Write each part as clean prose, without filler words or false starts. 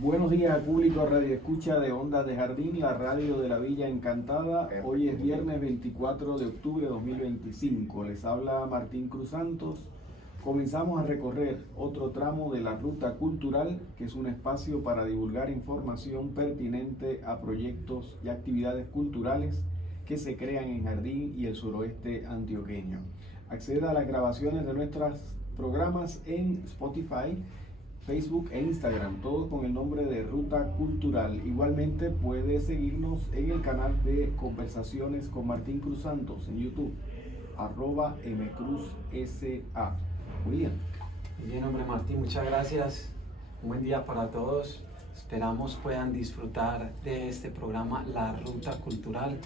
Buenos días, público Radio Escucha de Ondas de Jardín, la radio de la Villa Encantada. Hoy es viernes 24 de octubre de 2025. Les habla Martín Cruz Santos. Comenzamos a recorrer otro tramo de la ruta cultural, que es un espacio para divulgar información pertinente a proyectos y actividades culturales que se crean en Jardín y el suroeste antioqueño. Acceda a las grabaciones de nuestros programas en Spotify, Facebook e Instagram, todos con el nombre de Ruta Cultural. Igualmente puede seguirnos en el canal de Conversaciones con Martín Cruz Santos en YouTube, @mcruzsa. William. Bien, hombre Martín, muchas gracias. Un buen día para todos. Esperamos puedan disfrutar de este programa La Ruta Cultural.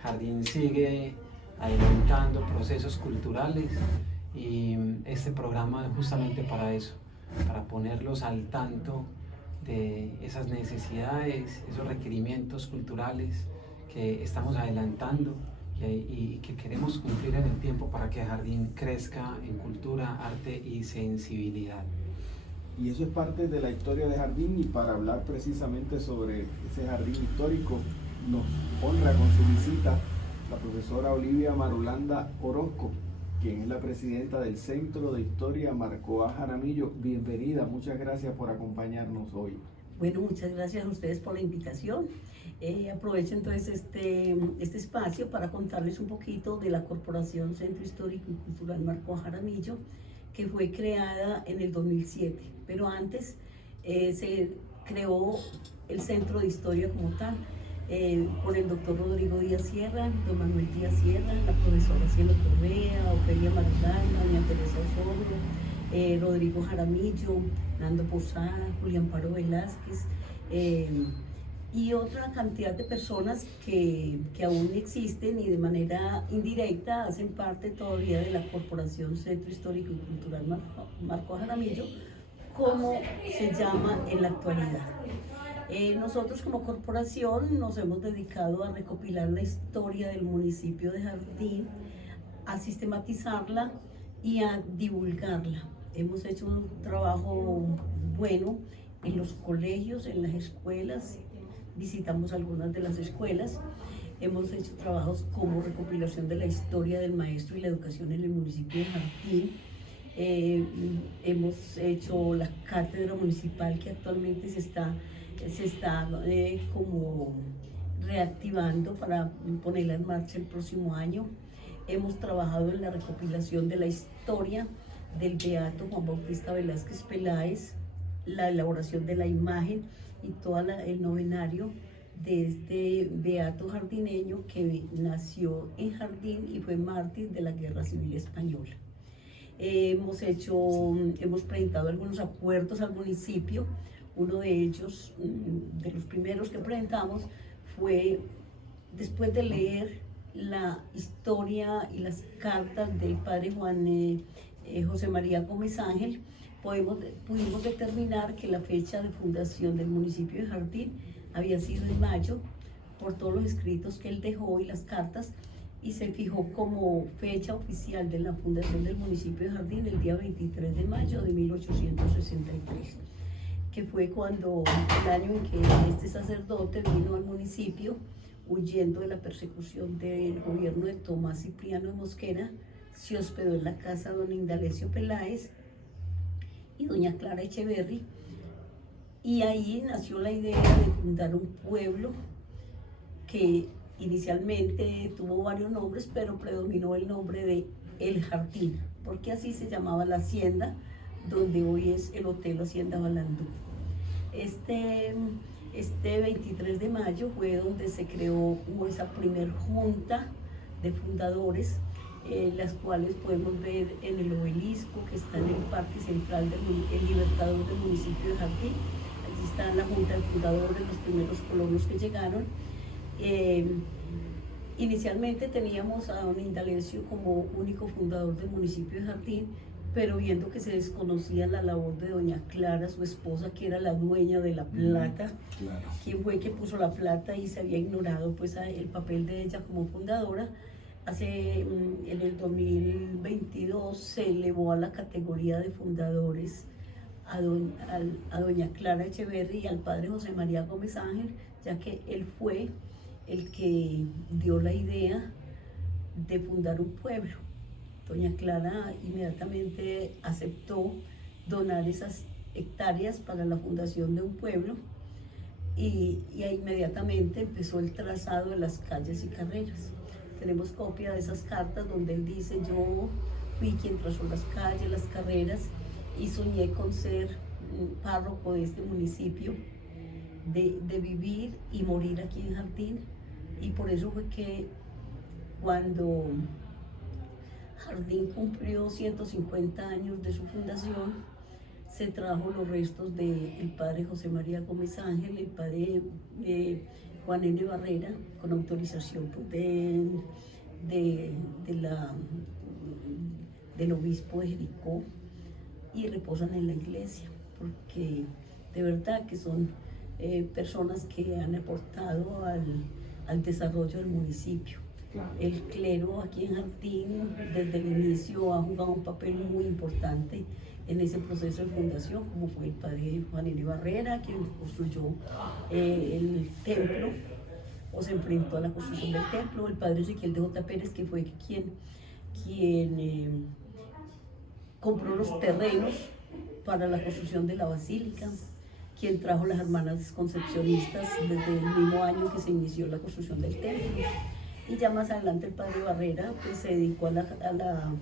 Jardín sigue adelantando procesos culturales y este programa es justamente para eso, para ponerlos al tanto de esas necesidades, esos requerimientos culturales que estamos adelantando y que queremos cumplir en el tiempo para que Jardín crezca en cultura, arte y sensibilidad. Y eso es parte de la historia de Jardín, y para hablar precisamente sobre ese jardín histórico nos honra con su visita la profesora Olivia Marulanda Orozco, quien es la presidenta del Centro de Historia Marco A. Jaramillo. Bienvenida, muchas gracias por acompañarnos hoy. Bueno, muchas gracias a ustedes por la invitación. Aprovecho entonces este espacio para contarles un poquito de la Corporación Centro Histórico y Cultural Marco A. Jaramillo, que fue creada en el 2007, pero antes se creó el Centro de Historia como tal, por el doctor Rodrigo Díaz Sierra, don Manuel Díaz Sierra, la profesora Cielo Correa, Ofelia Marulanda, doña Teresa Osorio, Rodrigo Jaramillo, Nando Posada, Julián Paro Velázquez, y otra cantidad de personas que aún existen y de manera indirecta hacen parte todavía de la Corporación Centro Histórico y Cultural Marco A. Jaramillo, como se llama en la actualidad. Nosotros como corporación nos hemos dedicado a recopilar la historia del municipio de Jardín, a sistematizarla y a divulgarla. Hemos hecho un trabajo bueno en los colegios, en las escuelas, visitamos algunas de las escuelas, hemos hecho trabajos como recopilación de la historia del maestro y la educación en el municipio de Jardín. Hemos hecho la cátedra municipal, que actualmente se está como reactivando para ponerla en marcha el próximo año. Hemos trabajado en la recopilación de la historia del beato Juan Bautista Velázquez Peláez, la elaboración de la imagen y todo el novenario de este beato jardineño que nació en Jardín y fue mártir de la Guerra Civil Española. Hemos presentado algunos acuerdos al municipio. Uno de ellos, de los primeros que presentamos, fue después de leer la historia y las cartas del padre José María Gómez Ángel, pudimos determinar que la fecha de fundación del municipio de Jardín había sido en mayo, por todos los escritos que él dejó y las cartas, y se fijó como fecha oficial de la fundación del municipio de Jardín el día 23 de mayo de 1863, que fue cuando el año en que este sacerdote vino al municipio huyendo de la persecución del gobierno de Tomás Cipriano de Mosquera. Se hospedó en la casa de don Indalecio Peláez y doña Clara Echeverry, y ahí nació la idea de fundar un pueblo que inicialmente tuvo varios nombres, pero predominó el nombre de El Jardín, porque así se llamaba la hacienda donde hoy es el Hotel Hacienda Balandú. Este 23 de mayo fue donde se creó esa primer junta de fundadores, las cuales podemos ver en el obelisco que está en el Parque Central el Libertador del municipio de Jardín. Allí está la junta de fundadores, los primeros colonos que llegaron. Inicialmente teníamos a don Indalecio como único fundador del municipio de Jardín, pero viendo que se desconocía la labor de doña Clara, su esposa, que era la dueña de la plata, claro, quien fue que puso la plata, y se había ignorado pues el papel de ella como fundadora, en el 2022 se elevó a la categoría de fundadores a doña Clara Echeverri y al padre José María Gómez Ángel, ya que él fue el que dio la idea de fundar un pueblo. Doña Clara inmediatamente aceptó donar esas hectáreas para la fundación de un pueblo y inmediatamente empezó el trazado de las calles y carreras. Tenemos copia de esas cartas donde él dice: yo fui quien trazó las calles, las carreras, y soñé con ser párroco de este municipio, de vivir y morir aquí en Jardín. Y por eso fue que cuando Jardín cumplió 150 años de su fundación, se trajo los restos del padre José María Gómez Ángel, el padre Juan N. Barrera, con autorización pues, del obispo de Jericó, y reposan en la iglesia, porque de verdad que son personas que han aportado al desarrollo del municipio. Claro. El clero aquí en Jardín desde el inicio ha jugado un papel muy importante en ese proceso de fundación, como fue el padre Juan N. Barrera, quien construyó el templo o se enfrentó a la construcción del templo, el padre Ezequiel de J. Pérez, que fue quien compró los terrenos para la construcción de la basílica, quien trajo las hermanas concepcionistas desde el mismo año que se inició la construcción del templo. Y ya más adelante el padre Barrera pues, se dedicó a la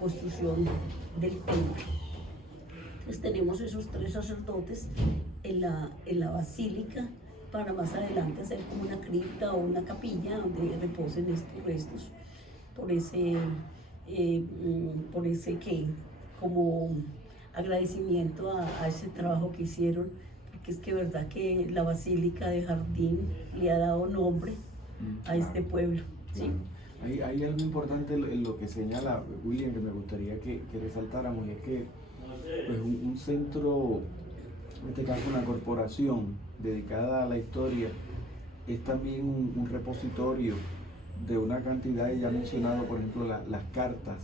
construcción del templo. Entonces tenemos esos 3 sacerdotes en la basílica, para más adelante hacer como una cripta o una capilla donde reposen estos restos por ese que como agradecimiento a ese trabajo que hicieron, porque es que verdad que la Basílica de Jardín le ha dado nombre a este pueblo. ¿Sí? Hay algo importante en lo que señala William que me gustaría que resaltáramos, y es que pues, un centro, en este caso una corporación dedicada a la historia, es también un repositorio de una cantidad, ya mencionado por ejemplo las cartas,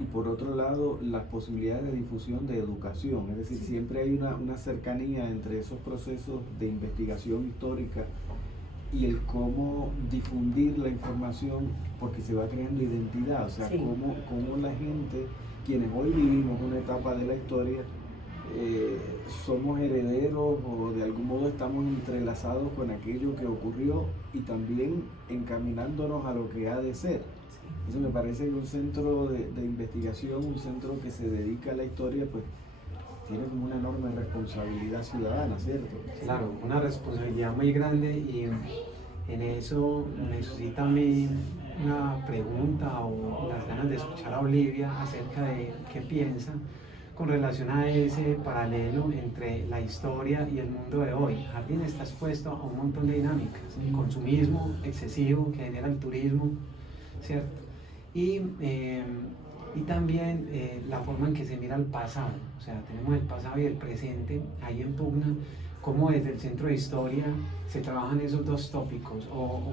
y por otro lado las posibilidades de difusión de educación, es decir, siempre hay una cercanía entre esos procesos de investigación histórica y el cómo difundir la información, porque se va creando identidad, o sea, cómo la gente, quienes hoy vivimos una etapa de la historia, somos herederos o de algún modo estamos entrelazados con aquello que ocurrió y también encaminándonos a lo que ha de ser. Eso me parece que un centro de investigación, un centro que se dedica a la historia, pues tiene como una enorme responsabilidad ciudadana, ¿cierto? Claro, una responsabilidad muy grande, y en eso me suscita a mí una pregunta o las ganas de escuchar a Olivia acerca de qué piensa con relación a ese paralelo entre la historia y el mundo de hoy. Jardín está expuesto a un montón de dinámicas, el consumismo excesivo que genera el turismo, ¿cierto? Y también la forma en que se mira el pasado, o sea, tenemos el pasado y el presente ahí en pugna, cómo desde el Centro de Historia se trabajan esos dos tópicos, o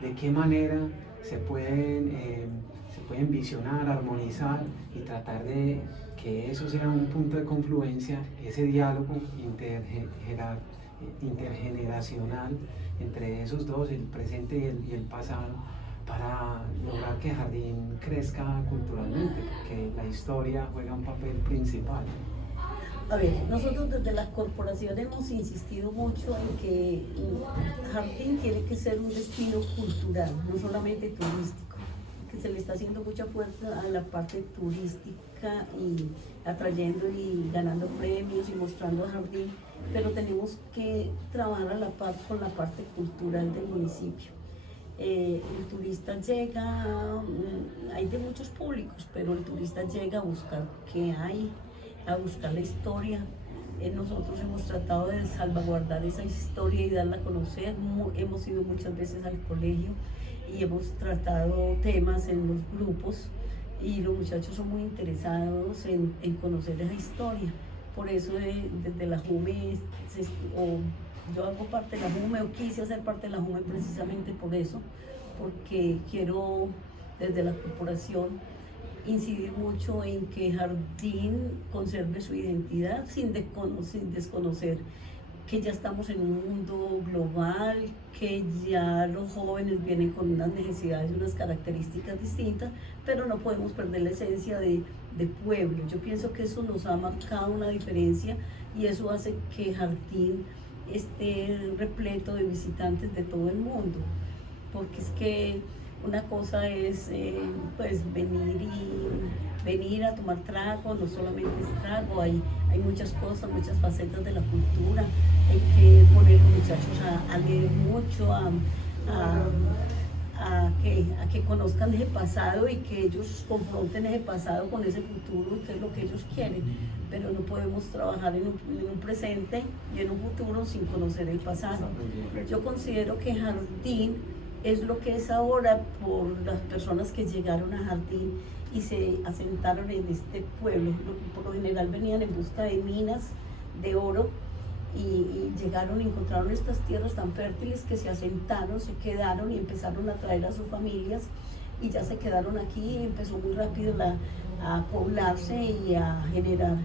de qué manera se pueden visionar, armonizar y tratar de que eso sea un punto de confluencia, ese diálogo intergeneracional entre esos dos, el presente y el pasado, para lograr que Jardín crezca culturalmente, porque la historia juega un papel principal. A ver, nosotros desde la corporación hemos insistido mucho en que Jardín tiene que ser un destino cultural, no solamente turístico, que se le está haciendo mucha fuerza a la parte turística y atrayendo y ganando premios y mostrando a Jardín, pero tenemos que trabajar a la par con la parte cultural del municipio. El turista llega, hay de muchos públicos, pero el turista llega a buscar qué hay, a buscar la historia. Nosotros hemos tratado de salvaguardar esa historia y darla a conocer. Hemos ido muchas veces al colegio y hemos tratado temas en los grupos, y los muchachos son muy interesados en conocer esa historia. Por eso desde la JUME, yo hago parte de la JUME, o quise hacer parte de la JUME precisamente por eso, porque quiero desde la corporación incidir mucho en que Jardín conserve su identidad sin desconocer que ya estamos en un mundo global, que ya los jóvenes vienen con unas necesidades y unas características distintas, pero no podemos perder la esencia de pueblo. Yo pienso que eso nos ha marcado una diferencia y eso hace que Jardín esté repleto de visitantes de todo el mundo, porque es que una cosa es pues venir a tomar trago, no solamente es trago, hay muchas cosas, muchas facetas de la cultura, hay que poner a los muchachos a leer mucho, a que conozcan ese pasado y que ellos confronten ese pasado con ese futuro y qué es lo que ellos quieren, pero no podemos trabajar en un presente y en un futuro sin conocer el pasado. Yo considero que Jardín es lo que es ahora por las personas que llegaron a Jardín y se asentaron en este pueblo. Por lo general venían en busca de minas de oro y llegaron y encontraron estas tierras tan fértiles que se asentaron, se quedaron y empezaron a traer a sus familias y ya se quedaron aquí y empezó muy rápido a poblarse y a generar,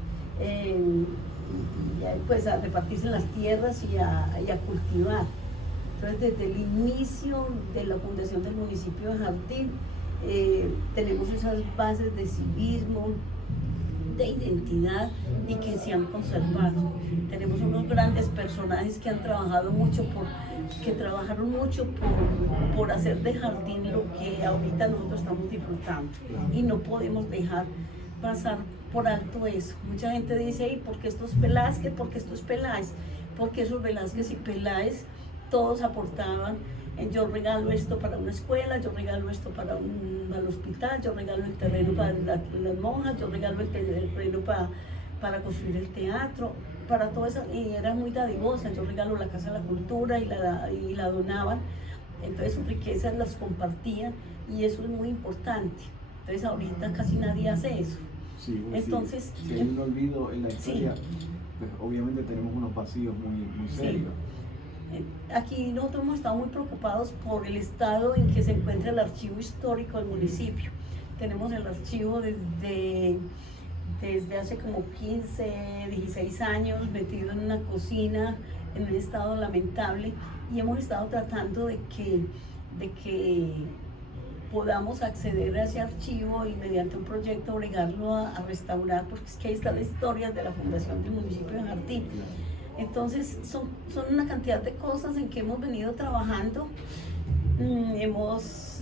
pues a repartirse las tierras y a cultivar. Entonces, desde el inicio de la fundación del municipio de Jardín, tenemos esas bases de civismo, de identidad y que se han conservado. Tenemos unos grandes personajes que han trabajado mucho trabajaron mucho por hacer de Jardín lo que ahorita nosotros estamos disfrutando y no podemos dejar pasar por alto eso. Mucha gente dice, ¿y por qué estos Velázquez? ¿Por qué estos Peláez? Porque esos Velázquez y Peláez todos aportaban. Yo regalo esto para una escuela, yo regalo esto para al hospital, yo regalo el terreno para las monjas, yo regalo el terreno para construir el teatro, para todo eso, y era muy dadivosa. Yo regalo la Casa de la Cultura y la donaban, entonces sus riquezas las compartían y eso es muy importante. Entonces ahorita casi nadie hace eso. Sí, entonces, si hay un olvido en la historia, sí, pues obviamente tenemos unos vacíos muy serios. Sí. Aquí nosotros hemos estado muy preocupados por el estado en que se encuentra el archivo histórico del municipio. Tenemos el archivo desde hace como 15, 16 años metido en una cocina, en un estado lamentable, y hemos estado tratando de que podamos acceder a ese archivo y mediante un proyecto obligarlo a restaurar, porque es que ahí está la historia de la fundación del municipio de Jardín. Entonces son una cantidad de cosas en que hemos venido trabajando. Hemos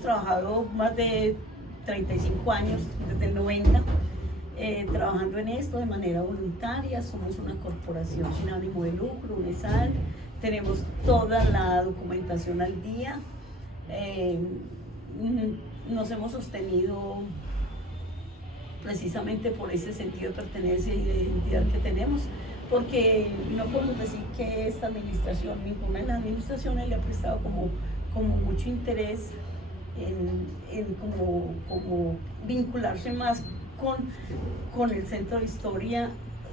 trabajado más de 35 años, desde el 90, trabajando en esto de manera voluntaria. Somos una corporación sin ánimo de lucro, UNESAL. Tenemos toda la documentación al día. Nos hemos sostenido precisamente por ese sentido de pertenencia y de identidad que tenemos, porque no podemos decir que esta administración, ninguna de las administraciones le ha prestado como mucho interés en como vincularse más con el Centro de Historia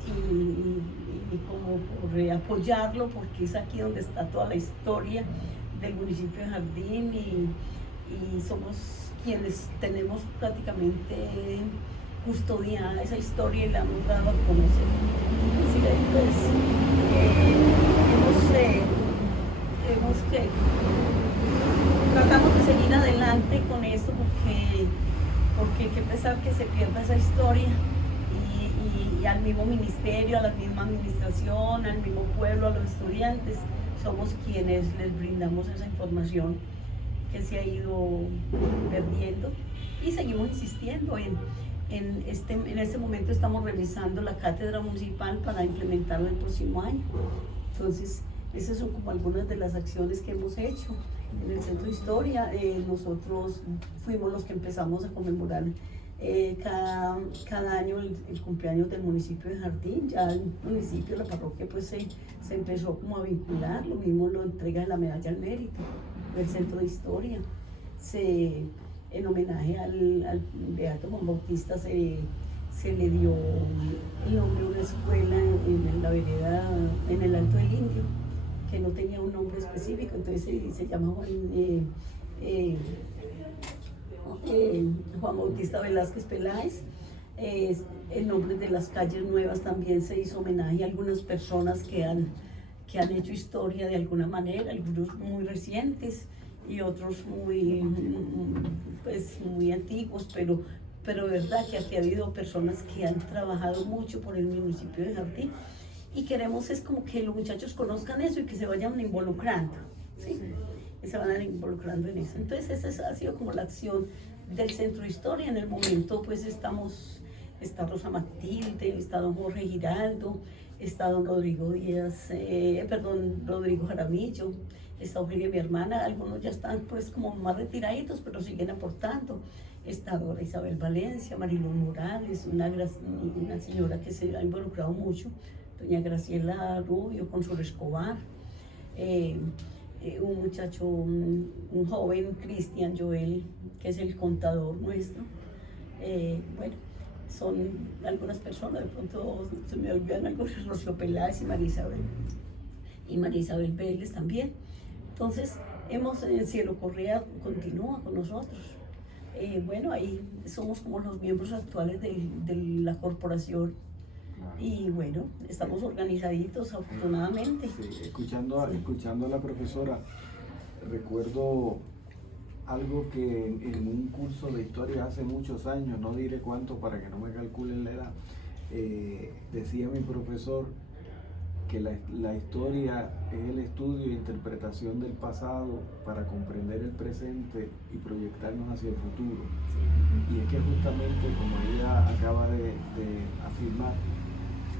y como por apoyarlo, porque es aquí donde está toda la historia del municipio de Jardín y somos quienes tenemos prácticamente custodiada esa historia y la hemos dado a conocer. Así pues, tratamos de seguir adelante con esto porque qué pesar que se pierda esa historia y al mismo ministerio, a la misma administración, al mismo pueblo, a los estudiantes, somos quienes les brindamos esa información que se ha ido perdiendo y seguimos insistiendo en este momento estamos revisando la cátedra municipal para implementarla el próximo año. Entonces, esas son como algunas de las acciones que hemos hecho en el Centro de Historia. Nosotros fuimos los que empezamos a conmemorar cada año el cumpleaños del municipio de Jardín. Ya el municipio, la parroquia, pues se empezó como a vincular. Lo mismo lo entrega la medalla al mérito del Centro de Historia. En homenaje al Beato Juan Bautista se le dio el nombre de una escuela en la vereda, en el Alto del Indio, que no tenía un nombre específico, entonces se llama Juan Bautista Velázquez Peláez. El nombre de las calles nuevas también se hizo homenaje a algunas personas que han hecho historia de alguna manera, algunos muy recientes y otros muy antiguos, pero de verdad que aquí ha habido personas que han trabajado mucho por el municipio de Jardín y queremos es como que los muchachos conozcan eso y que se vayan involucrando, ¿sí? Que se van involucrando en eso. Entonces esa ha sido como la acción del Centro de Historia. En el momento pues está Rosa Matilde, está don Jorge Giraldo, está don Rodrigo Díaz, Rodrigo Jaramillo, está Eugenia, mi hermana. Algunos ya están pues como más retiraditos, pero siguen aportando. Está Dora Isabel Valencia, Marilú Morales, una señora que se ha involucrado mucho, doña Graciela Rubio, Consuelo Escobar, un muchacho, un joven, Cristian Joel, que es el contador nuestro. Bueno, son algunas personas, de pronto se me olvidan algunos, Rocío Peláez y María Isabel Vélez también. Entonces, Cielo Correa continúa con nosotros. Bueno, ahí somos como los miembros actuales de la corporación y bueno, estamos organizaditos afortunadamente. Sí, escuchando a la profesora, recuerdo algo que en un curso de historia hace muchos años, no diré cuánto para que no me calculen la edad, decía mi profesor que la historia es el estudio e interpretación del pasado para comprender el presente y proyectarnos hacia el futuro. Y es que justamente, como ella acaba de afirmar,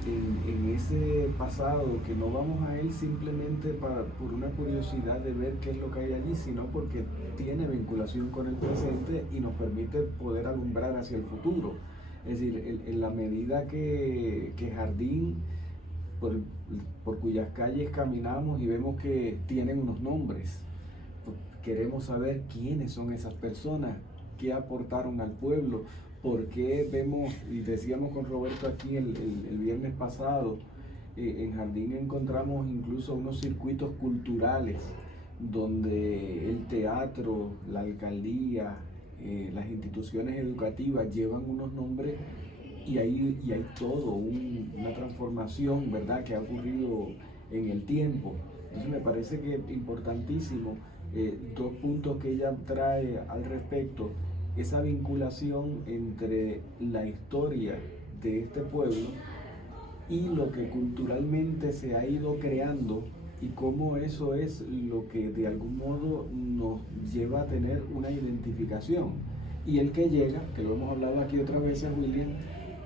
en ese pasado, que no vamos a él simplemente por una curiosidad de ver qué es lo que hay allí, sino porque tiene vinculación con el presente y nos permite poder alumbrar hacia el futuro. Es decir, en la medida que Jardín, por cuyas calles caminamos y vemos que tienen unos nombres, queremos saber quiénes son esas personas, qué aportaron al pueblo, por qué vemos, y decíamos con Roberto aquí el viernes pasado, en Jardín encontramos incluso unos circuitos culturales donde el teatro, la alcaldía, las instituciones educativas llevan unos nombres. Y hay todo, una transformación, ¿verdad?, que ha ocurrido en el tiempo. Entonces me parece que es importantísimo, dos puntos que ella trae al respecto, esa vinculación entre la historia de este pueblo y lo que culturalmente se ha ido creando y cómo eso es lo que de algún modo nos lleva a tener una identificación. Y el que llega, que lo hemos hablado aquí otras veces, William,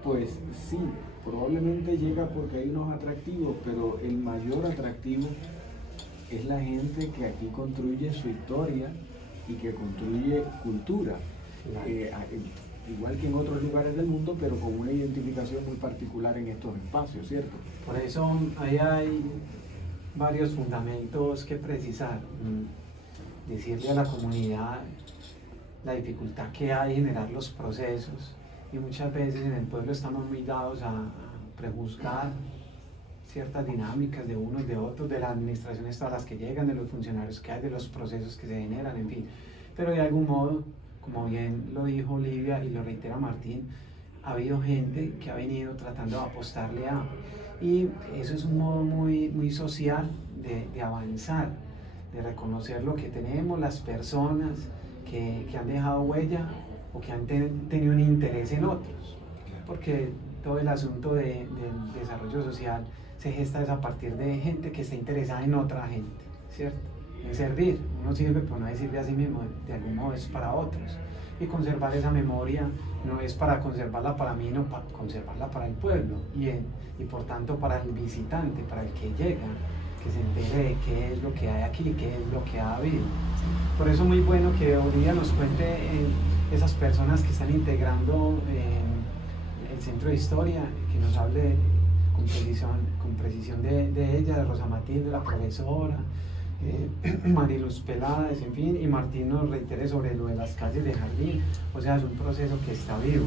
pues sí, probablemente llega porque hay unos atractivos, pero el mayor atractivo es la gente que aquí construye su historia y que construye cultura, igual que en otros lugares del mundo, pero con una identificación muy particular en estos espacios, ¿cierto? Por eso ahí hay varios fundamentos que precisar. Decirle a la comunidad la dificultad que hay en generar los procesos. Y muchas veces en el pueblo estamos muy dados a prejuzgar ciertas dinámicas de unos, de otros, de las administraciones todas las que llegan, de los funcionarios que hay, de los procesos que se generan, en fin. Pero de algún modo, como bien lo dijo Olivia y lo reitera Martín, ha habido gente que ha venido tratando de apostarle a... Y eso es un modo muy social de avanzar, de reconocer lo que tenemos, las personas que han dejado huella o que han tenido un interés en otros, porque todo el asunto del desarrollo social se gesta a partir de gente que está interesada en otra gente, ¿cierto? En servir. Uno sirve, pero no es sirve a sí mismo, de algún modo es para otros. Y conservar esa memoria no es para conservarla para mí, no para conservarla para el pueblo y por tanto para el visitante, para el que llega, que se entere de qué es lo que hay aquí, qué es lo que ha habido. Por eso es muy bueno que Olivia nos cuente esas personas que están integrando el Centro de Historia, que nos hable con precisión de ella, de Rosa Matilde, la profesora, Mariluz Peláez, en fin, y Martín nos reitere sobre lo de las calles de Jardín. O sea, es un proceso que está vivo.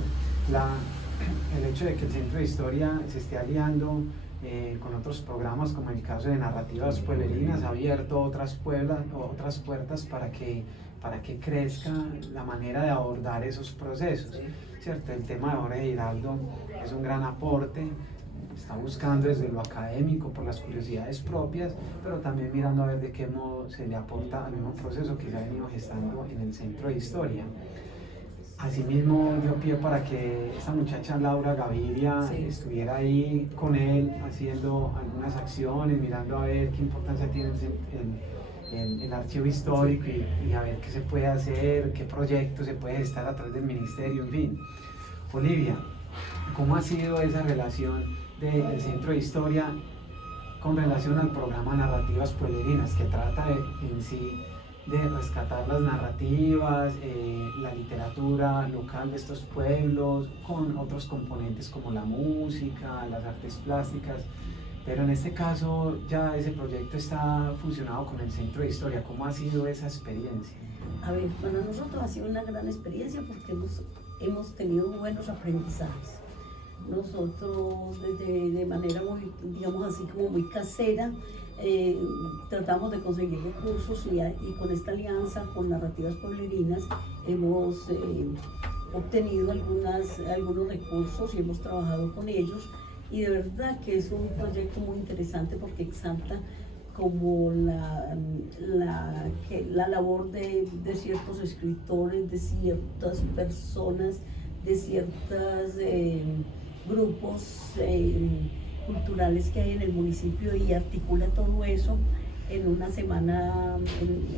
El hecho de que el Centro de Historia se esté aliando con otros programas, como el caso de Narrativas Pueblerinas, ha abierto otras puertas para que para que crezca la manera de abordar esos procesos, ¿cierto? El tema de Jorge Giraldo es un gran aporte, está buscando desde lo académico por las curiosidades propias, pero también mirando a ver de qué modo se le aporta al mismo proceso que se ha venido gestando en el Centro de Historia. Asimismo dio pie para que esta muchacha Laura Gaviria estuviera ahí con él haciendo algunas acciones, mirando a ver qué importancia tiene el archivo histórico y a ver qué se puede hacer, qué proyectos se puede gestar a través del ministerio, en fin. Olivia, ¿cómo ha sido esa relación del Centro de Historia con relación al programa Narrativas Pueblerinas, que trata en sí de rescatar las narrativas, la literatura local de estos pueblos, con otros componentes como la música, las artes plásticas? Pero en este caso ya ese proyecto está fusionado con el Centro de Historia. ¿Cómo ha sido esa experiencia? A ver, para nosotros ha sido una gran experiencia porque hemos tenido buenos aprendizajes. Nosotros de manera muy, digamos así, como muy casera, tratamos de conseguir recursos y con esta alianza con Narrativas Pueblerinas hemos obtenido algunos recursos y hemos trabajado con ellos, y de verdad que es un proyecto muy interesante porque exalta como la labor de ciertos escritores, de ciertas personas, de ciertos grupos culturales que hay en el municipio, y articula todo eso en una semana,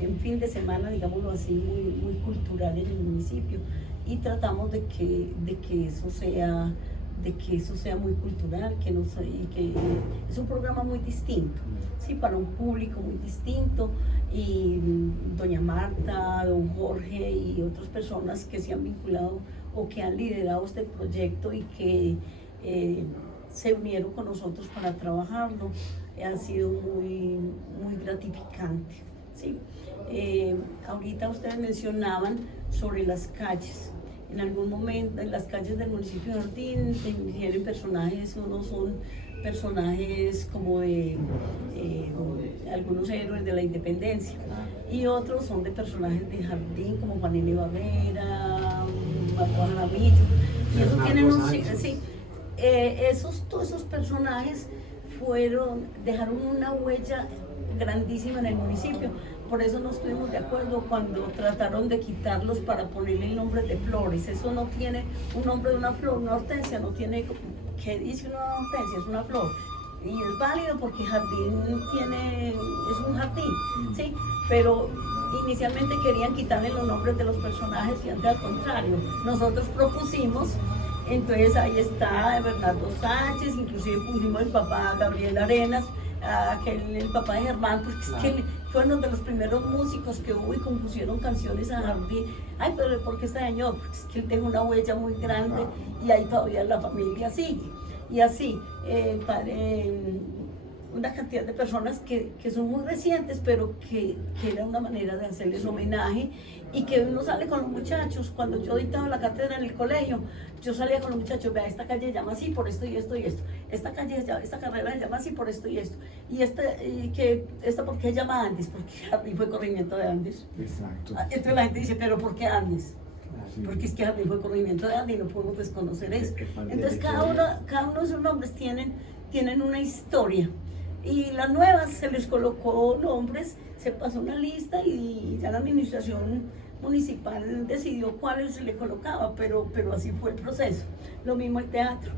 en fin de semana, digámoslo así, muy cultural en el municipio, y tratamos de que eso sea muy cultural, y que es un programa muy distinto, sí, para un público muy distinto, y doña Marta, don Jorge y otras personas que se han vinculado o que han liderado este proyecto y que se unieron con nosotros para trabajarlo, ha sido muy gratificante, ¿sí? Ahorita ustedes mencionaban sobre las calles. En algún momento en las calles del municipio de Jardín tienen personajes, unos son personajes como de algunos héroes de la independencia, y otros son de personajes de Jardín como Juan N. Barrera, Juan Jaramillo, y eso tienen todos esos personajes dejaron una huella grandísima en el municipio. Por eso no estuvimos de acuerdo cuando trataron de quitarlos para ponerle el nombre de flores. Eso no tiene un nombre de una flor, una hortensia, no tiene, ¿qué dice una hortensia? Es una flor. Y es válido porque Jardín es un jardín, ¿sí? Pero inicialmente querían quitarle los nombres de los personajes y antes al contrario. Nosotros propusimos, entonces ahí está Bernardo Sánchez, inclusive pusimos el papá Gabriel Arenas, el papá de Germán, porque es que fueron de los primeros músicos que hubo y compusieron canciones a Jardín. Ay, pero ¿por qué este señor? Porque es que él dejó una huella muy grande y ahí todavía la familia sigue. Y así, una cantidad de personas que son muy recientes, pero que era una manera de hacerles homenaje, y que uno sale con los muchachos. Cuando yo dictaba la cátedra en el colegio, yo salía con los muchachos: vea, esta calle se llama así por esto y esto y esto, esta carrera se llama así por esto y esto, y esta ¿por qué se llama Andes? Porque Jardín fue corregimiento de Andes. Exacto. Entonces la gente dice: pero ¿por qué Andes? Porque es que Jardín fue corregimiento de Andes y no podemos desconocer eso. Entonces cada uno de esos nombres tienen una historia, y las nuevas se les colocó nombres, se pasó una lista y ya la administración municipal decidió cuáles se le colocaba, pero así fue el proceso. Lo mismo el teatro.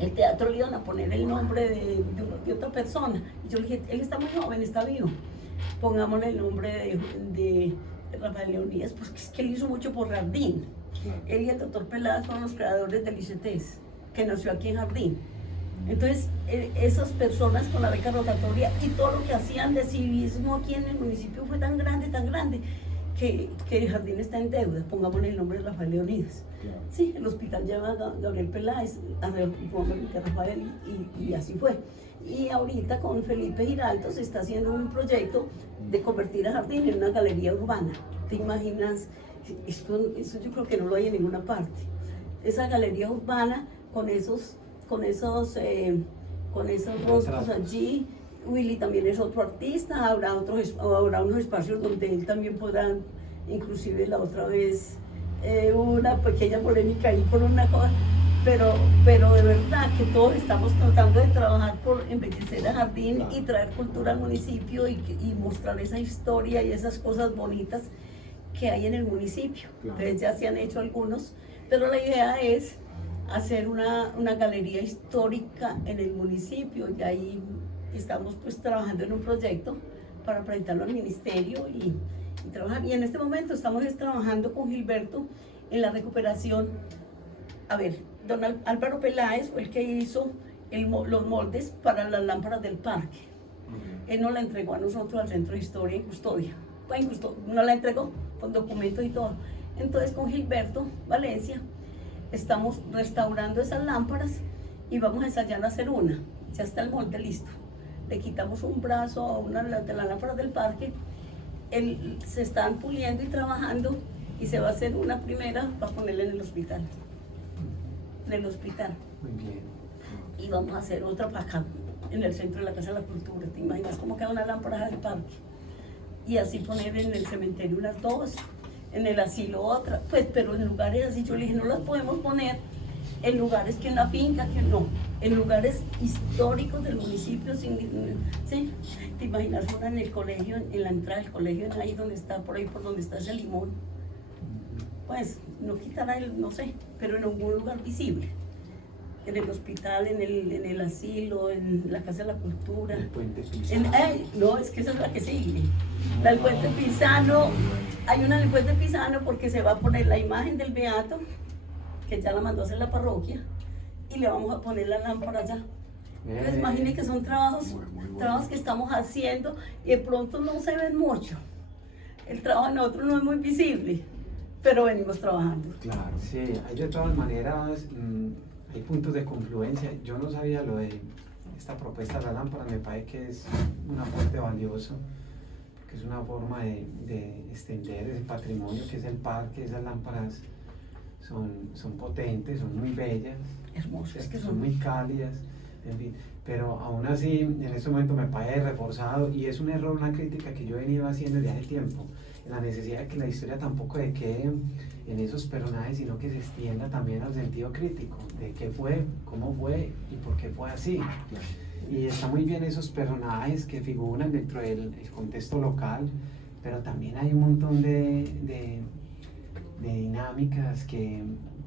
El teatro le iban a poner el nombre de otra persona. Y yo le dije: él está muy joven, está vivo, pongámosle el nombre de Rafael Leonidas, porque es que él hizo mucho por Jardín. Él y el doctor Peláez fueron los creadores del ICETES, que nació aquí en Jardín. Entonces, esas personas con la beca rotatoria y todo lo que hacían de civismo aquí en el municipio fue tan grande, que el Jardín está en deuda. Pongámosle el nombre de Rafael Leonidas. Claro. Sí, el hospital llama a Gabriel Peláez, a Rafael, y así fue. Y ahorita con Felipe Giraldo se está haciendo un proyecto de convertir a Jardín en una galería urbana. ¿Te imaginas? Eso yo creo que no lo hay en ninguna parte. Esa galería urbana con esos rostros allí. Willy también es otro artista, habrá unos espacios donde él también podrá inclusive la otra vez hubo una pequeña polémica ahí por una cosa, pero de verdad que todos estamos tratando de trabajar por embellecer el jardín, claro, y traer cultura al municipio y mostrar esa historia y esas cosas bonitas que hay en el municipio. Claro. Entonces ya se han hecho algunos, pero la idea es hacer una galería histórica en el municipio, y ahí estamos pues trabajando en un proyecto para presentarlo al ministerio y trabajar. Y en este momento estamos trabajando con Gilberto en la recuperación. A ver, don Álvaro Peláez fue el que hizo los moldes para las lámparas del parque. Él nos la entregó a nosotros al Centro de Historia y Custodia. Nos la entregó con documentos y todo. Entonces con Gilberto Valencia estamos restaurando esas lámparas y vamos a ensayar a hacer una. Ya está el molde listo. Le quitamos un brazo a una de las lámparas del parque. Se están puliendo y trabajando, y se va a hacer una primera para ponerla en el hospital. En el hospital. Muy bien. Y vamos a hacer otra para acá, en el centro de la Casa de la Cultura. ¿Te imaginas cómo queda una lámpara del parque? Y así poner en el cementerio unas dos, en el asilo otra, pues, pero en lugares así. Yo le dije, no las podemos poner en lugares que en la finca, que no, en lugares históricos del municipio, ¿sí? Te imaginas una en el colegio, en la entrada del colegio, ahí donde está, por ahí por donde está ese limón, pues no quitará no sé, pero en algún lugar visible, en el hospital, en el asilo, en la Casa de la Cultura. El Puente Pisano. No, es que esa es la que sigue. La del Puente Pisano, hay una del Puente Pisano porque se va a poner la imagen del beato, que ya la mandó a hacer la parroquia, y le vamos a poner la lámpara allá. Entonces imaginen que son trabajos que estamos haciendo y de pronto no se ven mucho. El trabajo de nosotros no es muy visible, pero venimos trabajando. Claro, sí, hay de todas maneras, hay puntos de confluencia. Yo no sabía lo de esta propuesta de la lámpara, me parece que es un aporte valioso, porque es una forma de extender ese patrimonio que es el parque. Esas lámparas son potentes, son muy bellas, hermosas, que son muy cálidas, en fin, pero aún así en este momento me parece reforzado, y es un error, una crítica que yo he venido haciendo desde hace tiempo, en la necesidad de que la historia tampoco se quede en esos personajes, sino que se extienda también al sentido crítico, de qué fue, cómo fue y por qué fue así. Y está muy bien esos personajes que figuran dentro del contexto local, pero también hay un montón de dinámicas que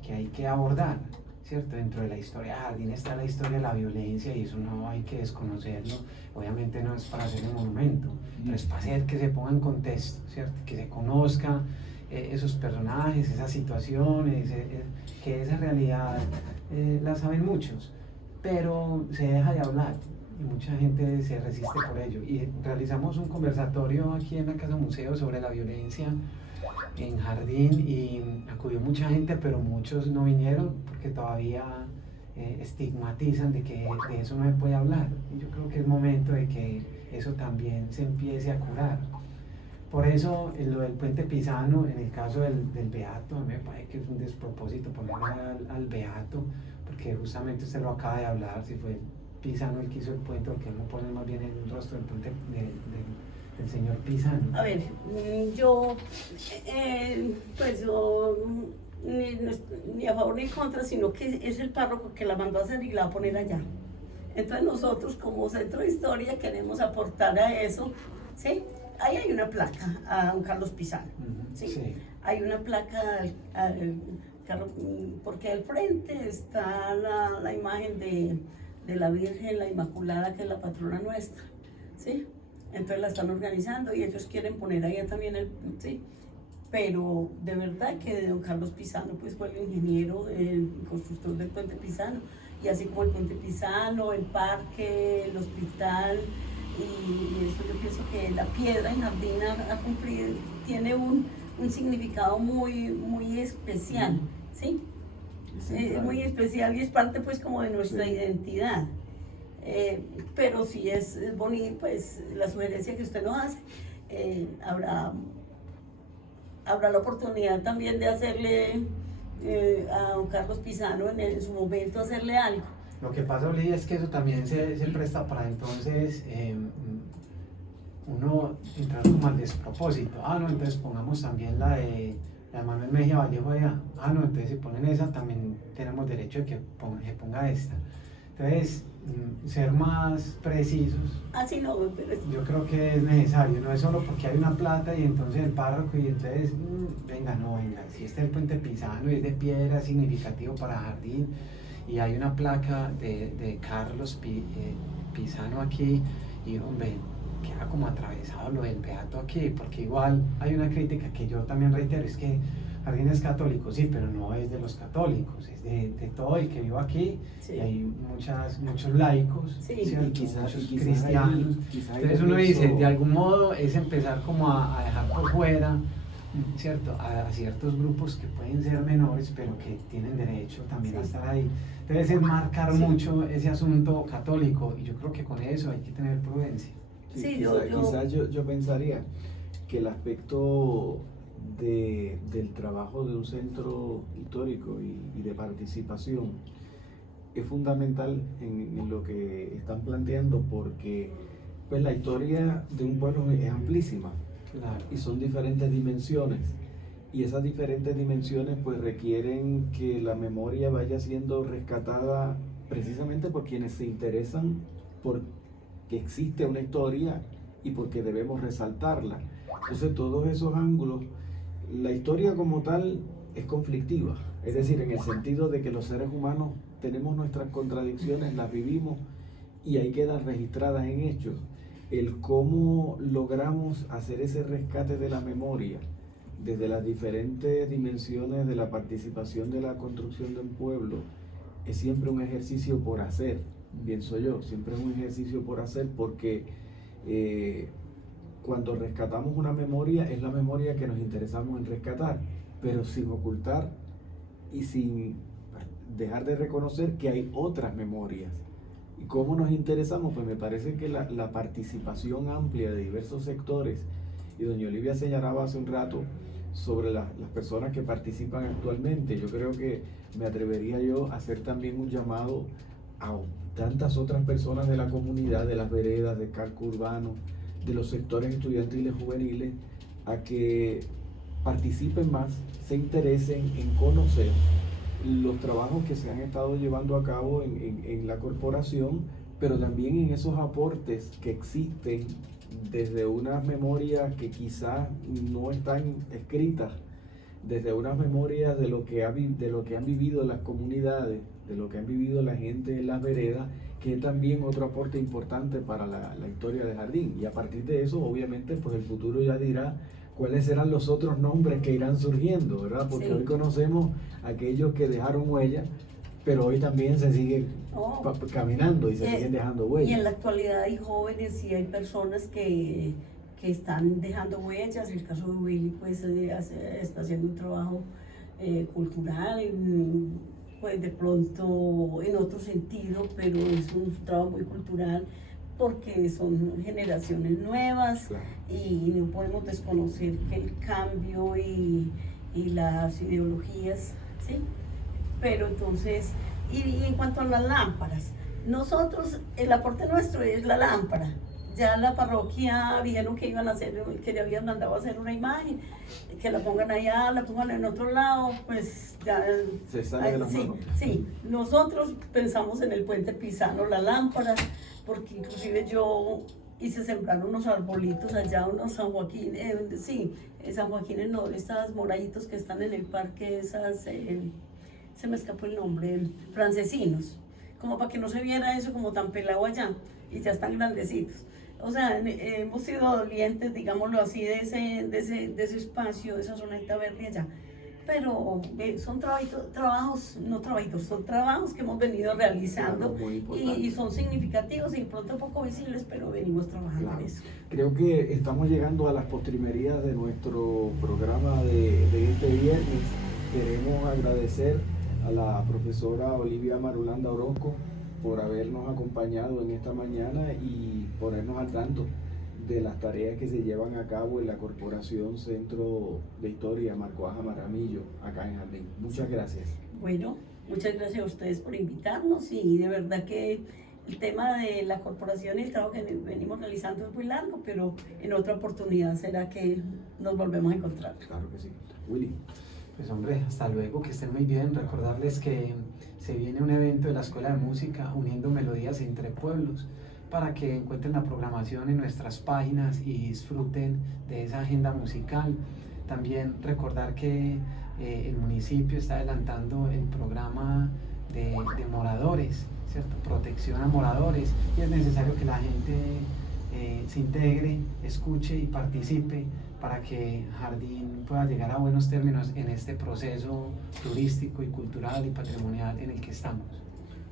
hay que abordar, ¿cierto? Dentro de la historia de Jardín está la historia de la violencia, y eso no hay que desconocerlo. Obviamente no es para hacer un monumento, pero es para hacer que se ponga en contexto, ¿cierto? Que se conozca esos personajes, esas situaciones, que esa realidad la saben muchos, pero se deja de hablar y mucha gente se resiste por ello. Y realizamos un conversatorio aquí en la Casa Museo sobre la violencia en Jardín, y acudió mucha gente, pero muchos no vinieron porque todavía estigmatizan de que de eso no se puede hablar, y yo creo que es momento de que eso también se empiece a curar. Por eso en lo del Puente Pisano, en el caso del Beato, a mí me parece que es un despropósito poner al Beato, porque justamente usted lo acaba de hablar, si fue Pisano el que hizo el puente, porque no pone más bien el rostro del puente del señor Pisano. A ver, yo ni a favor ni en contra, sino que es el párroco que la mandó a hacer y la va a poner allá. Entonces nosotros como Centro de Historia queremos aportar a eso, ¿sí? Ahí hay una placa a don Carlos Pisano, ¿sí? Sí. Hay una placa porque al frente está la imagen de la Virgen, la Inmaculada, que es la patrona nuestra, ¿sí? Entonces la están organizando y ellos quieren poner ahí también sí. Pero de verdad que don Carlos Pisano pues fue el ingeniero, el constructor del Puente Pisano, y así como el Puente Pisano, el parque, el hospital, y eso yo pienso que la piedra en Jardín ha cumplido, tiene un significado muy especial, ¿sí? Muy especial, y es parte pues como de nuestra identidad. Pero si es bonito, pues la sugerencia que usted nos hace, habrá la oportunidad también de hacerle a don Carlos Pisano en su momento hacerle algo. Lo que pasa, Olivia, es que eso también se presta para entonces uno entra como al despropósito. Ah, no, entonces pongamos también la de Manuel Mejía Vallejo allá. Ah, no, entonces si ponen esa también tenemos derecho a que se ponga esta. Entonces, ser más precisos. Así no, pero Yo creo que es necesario, no es solo porque hay una plata y entonces el párroco y entonces, venga, si este es el puente pisano y es de piedra significativo para jardín y hay una placa de Carlos Pisano aquí y hombre, queda como atravesado lo del beato aquí, porque igual hay una crítica que yo también reitero, es que Jardín es católico, sí, pero no es de los católicos, es de todo el que vive aquí, sí. y hay muchos laicos, Sí. ¿cierto? Y quizás cristianos. quizás Entonces uno dice, de algún modo es empezar como a dejar por fuera, ¿cierto? A ciertos grupos que pueden ser menores, pero que tienen derecho también a estar ahí. Entonces es marcar mucho ese asunto católico, y yo creo que con eso hay que tener prudencia. Sí, quizás yo pensaría que el aspecto del trabajo de un centro histórico y de participación es fundamental en lo que están planteando, porque pues la historia de un pueblo es amplísima. Claro. Y son diferentes dimensiones, y esas diferentes dimensiones pues requieren que la memoria vaya siendo rescatada precisamente por quienes se interesan por que existe una historia y porque debemos resaltarla. Entonces todos esos ángulos, la historia como tal es conflictiva, es decir, en el sentido de que los seres humanos tenemos nuestras contradicciones, las vivimos y ahí quedan registradas en hechos. El cómo logramos hacer ese rescate de la memoria desde las diferentes dimensiones de la participación de la construcción de un pueblo es siempre un ejercicio por hacer, pienso yo, siempre es un ejercicio por hacer, porque cuando rescatamos una memoria es la memoria que nos interesamos en rescatar, pero sin ocultar y sin dejar de reconocer que hay otras memorias. ¿Y cómo nos interesamos? Pues me parece que la participación amplia de diversos sectores, y doña Olivia señalaba hace un rato sobre las personas que participan actualmente, yo creo que me atrevería yo a hacer también un llamado a tantas otras personas de la comunidad, de las veredas, del casco urbano, de los sectores estudiantiles juveniles, a que participen más, se interesen en conocer los trabajos que se han estado llevando a cabo en la corporación, pero también en esos aportes que existen desde unas memorias que quizás no están escritas, desde unas memorias de lo que han vivido las comunidades, de lo que han vivido la gente en las veredas, que es también otro aporte importante para la historia de Jardín. Y a partir de eso, obviamente, pues el futuro ya dirá cuáles serán los otros nombres que irán surgiendo, ¿verdad? Porque sí, hoy conocemos a aquellos que dejaron huella, pero hoy también se sigue caminando y se siguen dejando huellas. Y en la actualidad hay jóvenes y hay personas que están dejando huellas. El caso de Willy pues está haciendo un trabajo cultural, pues de pronto en otro sentido, pero es un trabajo muy cultural, porque son generaciones nuevas, claro, y no podemos desconocer que el cambio y las ideologías, ¿sí? Pero entonces, y en cuanto a las lámparas, nosotros, el aporte nuestro es la lámpara. Ya la parroquia dijeron que iban a hacer, que le habían mandado a hacer una imagen, que la pongan allá, la pongan en otro lado, pues ya se sale de las manos. Sí, nosotros pensamos en el puente pisano, la lámpara, porque inclusive yo hice sembrar unos arbolitos allá, unos San Joaquín, San Joaquín, no, esas moraditos que están en el parque, esas, se me escapó el nombre, francesinos, como para que no se viera eso como tan pelado allá, y ya están grandecitos. O sea, hemos sido dolientes, digámoslo así, de ese espacio, de esa zoneta verde allá. Pero son son trabajos que hemos venido realizando, claro, y son significativos y pronto poco visibles, pero venimos trabajando, claro, en eso. Creo que estamos llegando a las postrimerías de nuestro programa de este viernes. Queremos agradecer a la profesora Olivia Marulanda Orozco por habernos acompañado en esta mañana y ponernos al tanto de las tareas que se llevan a cabo en la Corporación Centro de Historia Marco A. Jaramillo, acá en Jardín. Muchas gracias. Bueno, muchas gracias a ustedes por invitarnos, y de verdad que el tema de la corporación y el trabajo que venimos realizando es muy largo, pero en otra oportunidad será que nos volvemos a encontrar. Claro que sí. Willy. Pues hombre, hasta luego, que estén muy bien. Recordarles que se viene un evento de la Escuela de Música uniendo melodías entre pueblos, para que encuentren la programación en nuestras páginas y disfruten de esa agenda musical. También recordar que el municipio está adelantando el programa de moradores, ¿cierto? Protección a moradores, y es necesario que la gente se integre, escuche y participe para que Jardín pueda llegar a buenos términos en este proceso turístico y cultural y patrimonial en el que estamos.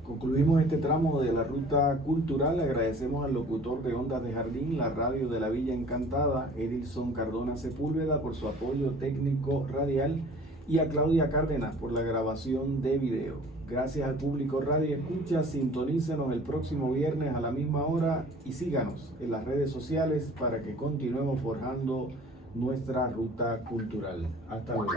Concluimos este tramo de la ruta cultural. Agradecemos al locutor de Ondas de Jardín, la radio de la Villa Encantada, Edilson Cardona Sepúlveda, por su apoyo técnico radial, y a Claudia Cárdenas por la grabación de video. Gracias al público radio escucha, sintonícenos el próximo viernes a la misma hora y síganos en las redes sociales para que continuemos forjando nuestra ruta cultural. Hasta luego.